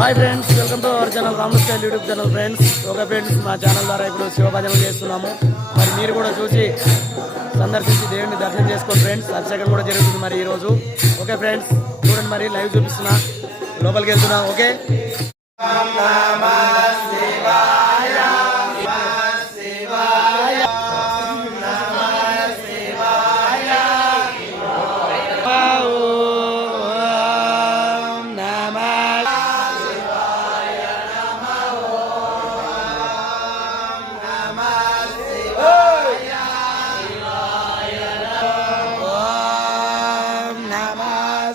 Hi friends welcome to our channel Ram style YouTube channel friends ఒక friends మా channel ద్వారా ఇప్పుడు శివభజనలు చేస్తున్నాము. మరి మీరు కూడా చూసి సందర్శించి దేవుడిని దర్శనం చేసుకోండి ఫ్రెండ్స్ అభిషేకం కూడా జరుగుతుంది మరి ఈరోజు. ఓకే ఫ్రెండ్స్ చూడండి మరి లైవ్ చూపిస్తున్నా. లోపలికి వెళ్తున్నా ఓకే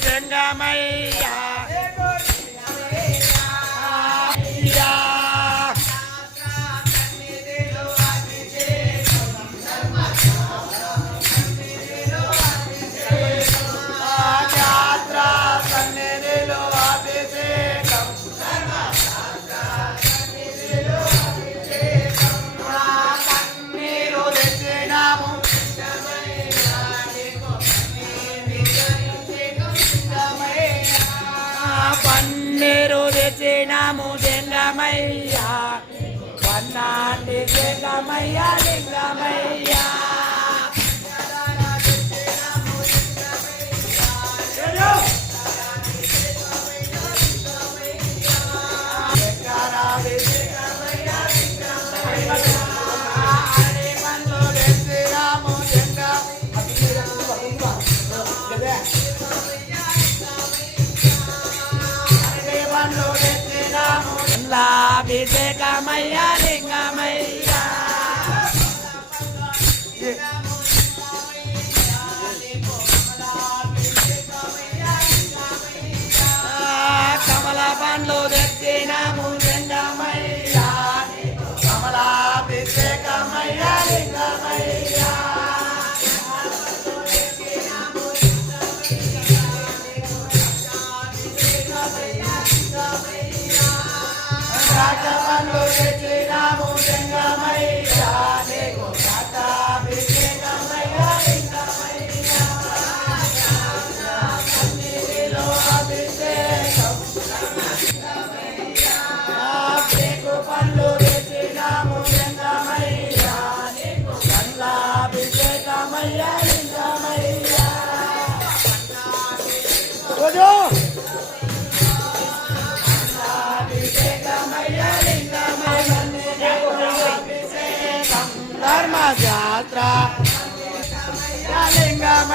ఓం నమః నమో జంగమయ్యా పన్నీరు తెచ్చినాము లింగమయ్యా పన్నాటి లింగమయ్యా లింగమయ్యా అభిషేకమయ్యా లింగమయ్యా. కమల పండ్లు తెచ్చినాము రాజపండ్లు తెచ్చినాము లింగమయ్యా నీకు కాటాభిషేకమయ్యా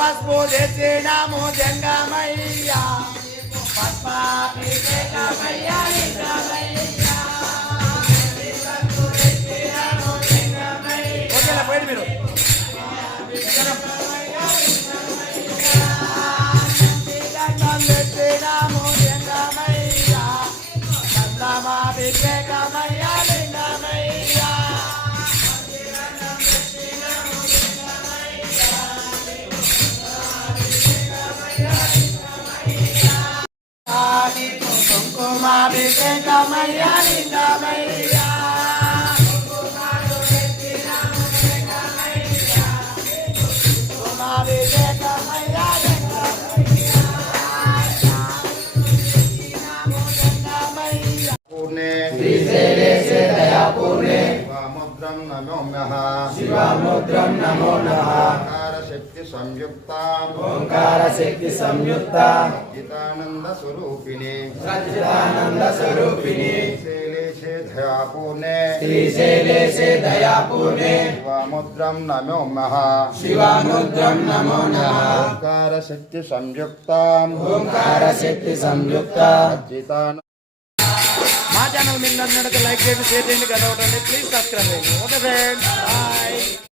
పసుపు తెచ్చినాము జంగమయ్యా. పద్మాభిషేకమయ్యా లింగమయ్యా ఓకేనా పోయింది మీరు. తెచ్చినాము జంగమయ్యా కుంకుమాభిషేకమయ్యా లింగమయ్యా నమోమ్యః శివాముద్రం నమో నమః ఓంకార శక్తి సంయుక్తాం ఓంకార శక్తి సంయుక్త జితానంద స్వరూపిణి సచ్చిదానంద స్వరూపిణి శైలేశే దయాపూర్ణే శ్రీశైలేశే దయాపూర్ణే శివాముద్రం నమోమ్యః శివాముద్రం నమో నమః ఓంకార శక్తి సంయుక్తాం ఓంకార శక్తి సంయుక్త జితాన మా ఛానల్ మీరు నచ్చినట్లయితే లైక్ చేయండి షేర్ చేయండి కదా ప్లీజ్ సబ్స్క్రైబ్ చేయండి. Okay friends bye